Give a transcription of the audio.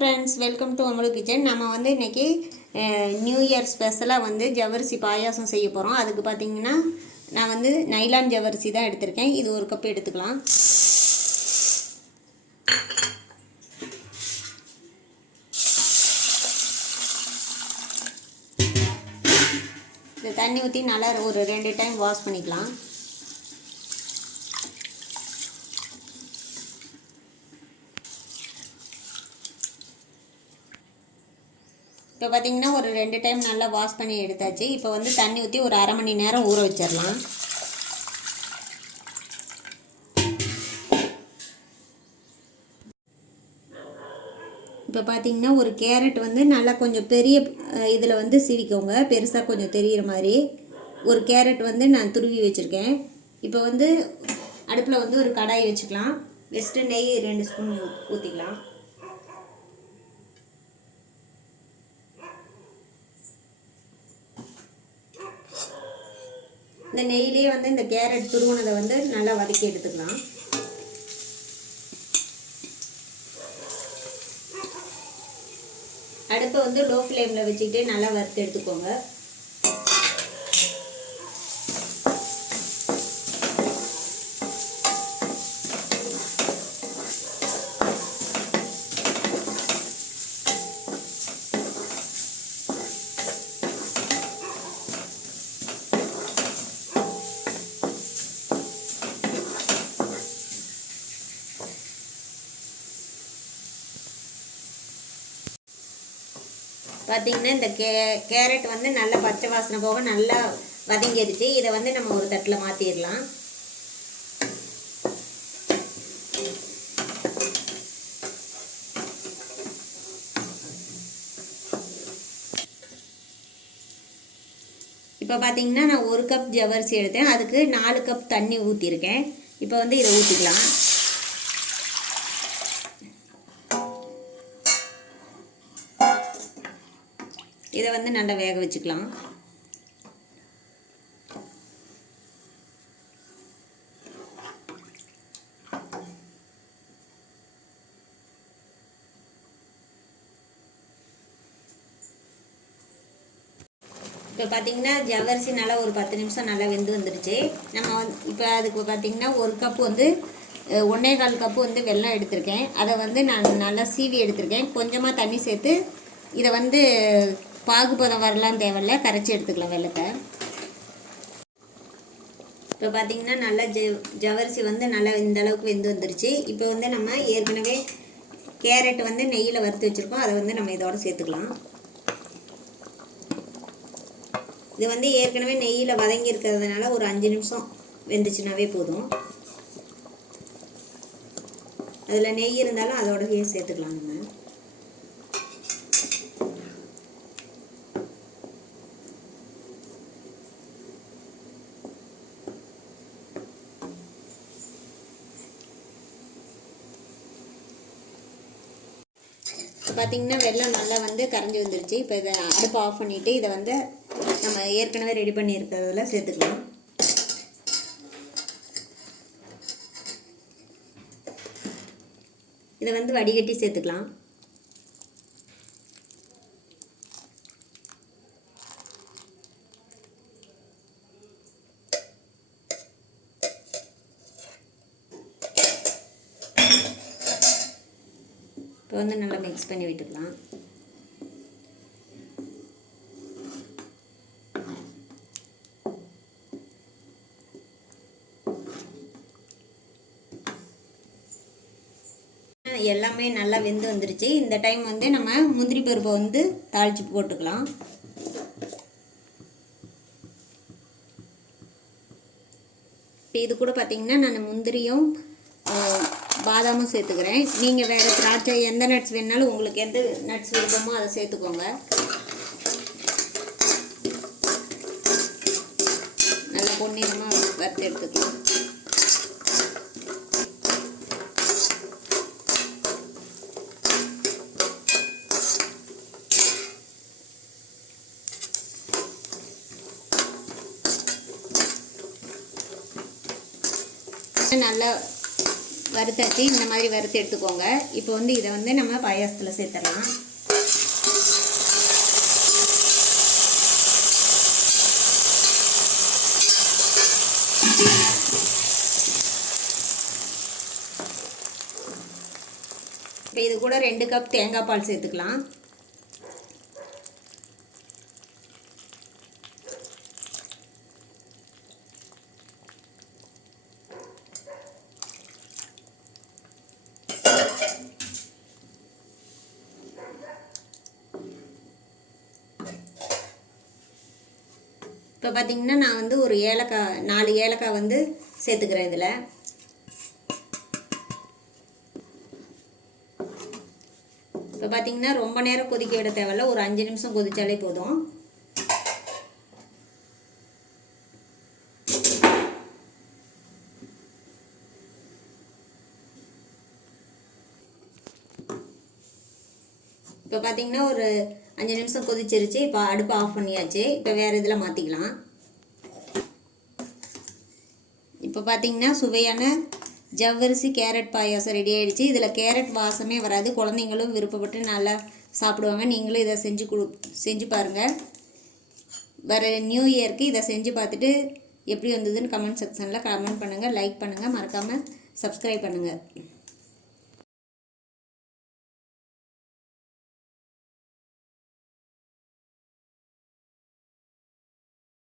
Friends welcome to Amalu kitchen நம்ம வந்து இன்றைக்கி நியூ இயர் ஸ்பெஷலாக வந்து ஜவரிசி பாயாசம் செய்ய போகிறோம் அதுக்கு பார்த்தீங்கன்னா நான் வந்து நைலான் ஜவரிசி தான் எடுத்திருக்கேன். இது ஒரு கப் எடுத்துக்கலாம். இந்த தண்ணி ஊற்றி நல்லா ஒரு ரெண்டு டைம் வாஷ் பண்ணிக்கலாம். இப்போ பார்த்தீங்கன்னா ஒரு ரெண்டு டைம் நல்லா வாஷ் பண்ணி எடுத்தாச்சு. இப்போ வந்து தண்ணி ஊற்றி ஒரு அரை மணி நேரம் ஊற வச்சிடலாம். இப்போ பார்த்தீங்கன்னா ஒரு கேரட் வந்து நல்லா கொஞ்சம் பெரிய இதில் வந்து சிவிக்கோங்க பெருசாக கொஞ்சம் தெரிகிற மாதிரி. ஒரு கேரட் வந்து நான் துருவி வச்சுருக்கேன். இப்போ வந்து அடுப்பில் வந்து ஒரு கடாய் வச்சுக்கலாம். வெஸ்ட்டு நெய் ரெண்டு ஸ்பூன் ஊற்றிக்கலாம் இந்த நெய்லேயே வந்து இந்த கேரட் துருவனதை வந்து நல்லா வதக்கி எடுத்துக்கலாம். அடுப்பை வந்து லோ ஃப்ளேமில் வச்சுக்கிட்டு நல்லா வறுத்து எடுத்துக்கோங்க. பார்த்தீங்கன்னா இந்த கே கேரட் வந்து நல்லா பச்சை வாசனை போக நல்லா வதங்கிடுச்சு இதை வந்து நம்ம ஒரு தட்டில் மாற்றிடலாம் இப்போ பார்த்தீங்கன்னா நான் ஒரு கப் ஜவரிசி எடுத்தேன். அதுக்கு நாலு கப் தண்ணி ஊற்றிருக்கேன் இப்போ வந்து இதை ஊற்றிக்கலாம் இதை வந்து நல்லா வேக வச்சுக்கலாம். இப்போ பார்த்தீங்கன்னா ஜவ்வரிசி நல்லா ஒரு பத்து நிமிஷம் நல்லா வெந்து வந்துடுச்சு. நம்ம வந்து இப்போ அதுக்கு பார்த்தீங்கன்னா ஒரு கப்பு வந்து ஒன்றே கால் கப்பு வந்து வெல்லம் எடுத்திருக்கேன். அதை வந்து நான் நல்லா சீவி எடுத்திருக்கேன். கொஞ்சமாக தண்ணி சேர்த்து இதை வந்து பாகுபதம் வரலாம் தேவையில்ல கரைச்சி எடுத்துக்கலாம் வெள்ளத்தை. இப்போ பார்த்தீங்கன்னா நல்லா ஜ ஜவரிசி வந்து நல்லா இந்த அளவுக்கு வெந்து வந்துருச்சு. இப்போ வந்து நம்ம ஏற்கனவே கேரட் வந்து நெய்யில் வறுத்து வச்சுருக்கோம். அதை வந்து நம்ம இதோட சேர்த்துக்கலாம். இது வந்து ஏற்கனவே நெய்யில் வதங்கி இருக்கிறதுனால ஒரு அஞ்சு நிமிஷம் வெந்துச்சுனாவே போதும். அதில் நெய் இருந்தாலும் அதோடவே சேர்த்துக்கலாம் நம்ம இப்போ பார்த்தீங்கன்னா வெள்ளம் நல்லா வந்து கரைஞ்சி வந்துருச்சு. இப்போ இதை அடுப்பு ஆஃப் பண்ணிவிட்டு இதை வந்து நம்ம ஏற்கனவே ரெடி பண்ணியிருக்கிறதுல சேர்த்துக்கலாம். இதை வந்து வடிகட்டி சேர்த்துக்கலாம். இப்போ வந்து நல்லா மிக்ஸ் பண்ணி விட்டுக்கலாம். எல்லாமே நல்லா வெந்து வந்துருச்சு. இந்த டைம் வந்து நம்ம முந்திரி பருப்பை வந்து தாளிச்சு போட்டுக்கலாம். இப்போ இது கூட பார்த்தீங்கன்னா நான் முந்திரியும் பாதாமும் சேர்த்துக்கிறேன். நீங்கள் வேறு திராட்சை எந்த நட்ஸ் வேணாலும் உங்களுக்கு எந்த நட்ஸ் விருப்பமோ அதை சேர்த்துக்கோங்க. நல்லா பொன்னிறமாக வறுத்து எடுத்துக்கலாம் நல்லா வறுத்தாச்சு இந்த மாதிரி வறுத்து எடுத்துக்கோங்க. இப்போ வந்து இதை வந்து நம்ம பாயாசத்தில் சேர்த்துடலாம். இப்போ இது கூட ரெண்டு கப் தேங்காய் பால் சேர்த்துக்கலாம். இப்போ பார்த்தீங்கன்னா நான் வந்து ஒரு ஏலக்காய் நாலு ஏலக்காய் வந்து சேர்த்துக்கிறேன் இதில். இப்போ பார்த்தீங்கன்னா ரொம்ப நேரம் கொதிக்க விட தேவையில்ல. ஒரு அஞ்சு நிமிஷம் கொதித்தாலே போதும். இப்போ பார்த்தீங்கன்னா ஒரு அஞ்சு நிமிஷம் கொதிச்சிருச்சு இப்போ அடுப்பு ஆஃப் பண்ணியாச்சு. இப்போ வேறு இதில் மாற்றிக்கலாம் இப்போ பார்த்தீங்கன்னா சுவையான ஜவ்வரிசி கேரட் பாயாசம் ரெடி ஆகிடுச்சு இதில் கேரட் வாசமே வராது. குழந்தைங்களும் விருப்பப்பட்டு நல்லா சாப்பிடுவாங்க. நீங்களும் இதை செஞ்சு கொடு செஞ்சு பாருங்கள் வர நியூ இயர்க்கு இதை செஞ்சு பார்த்துட்டு எப்படி வந்ததுன்னு கமெண்ட் செக்ஷனில் கமெண்ட் பண்ணுங்கள் லைக் பண்ணுங்கள் மறக்காமல் சப்ஸ்கிரைப் பண்ணுங்கள்